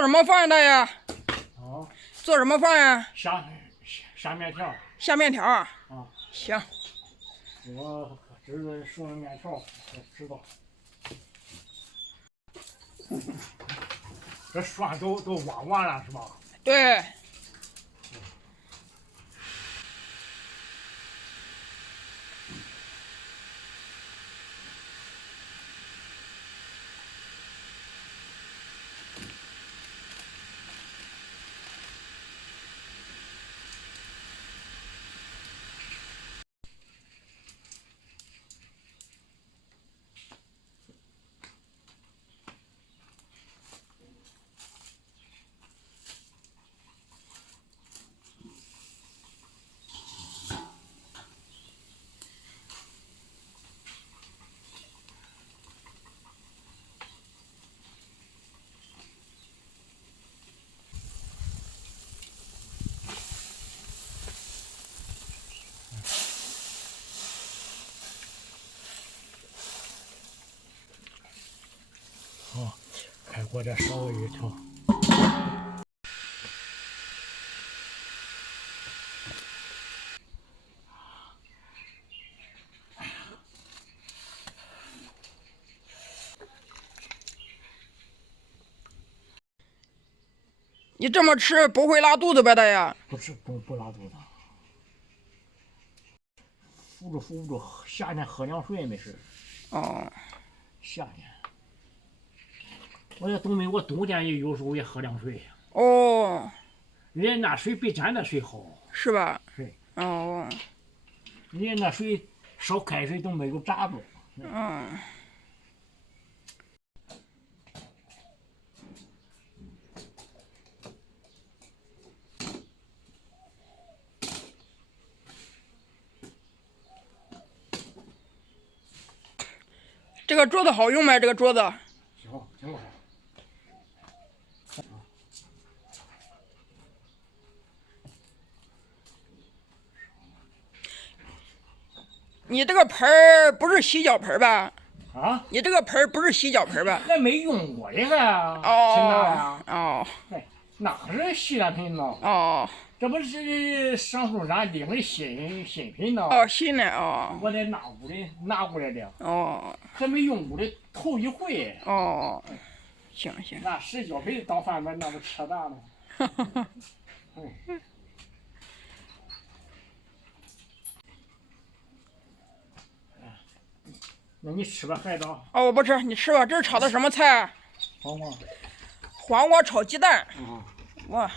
做什么饭，大爷？啊，做什么饭呀？下面条。下面条啊？啊，行。我侄子送的面条，我知道。这蒜都挖完了是吧？对。好，开锅再稍微一调。你这么吃不会拉肚子呗，大爷？不拉肚子。扶不住，夏天喝凉水没事。哦。夏天。我在东北，我冬天也有时候也喝凉水。哦。人家那水比咱那水好。是吧？对。哦。人家那水烧开水都没有闸子。嗯。这个桌子好用没？这个桌子？行，挺好。你这个盆儿不是洗脚盆吧？啊？你这个盆儿不是洗脚盆吧？那没用过的还哦。挺大呀。哦。哎，那是洗脸盆呢。哦。这不是上树山领的新品呢。哦，新的哦。我在那屋里拿过来的。哦。还没用过的头一回。哦。行行。拿洗脚盆当饭碗，那不扯淡了。哈哈哈。那你吃吧，孩子。哦，我不吃，你吃吧。这是炒的什么菜？黄瓜。黄瓜炒鸡蛋。啊。哇。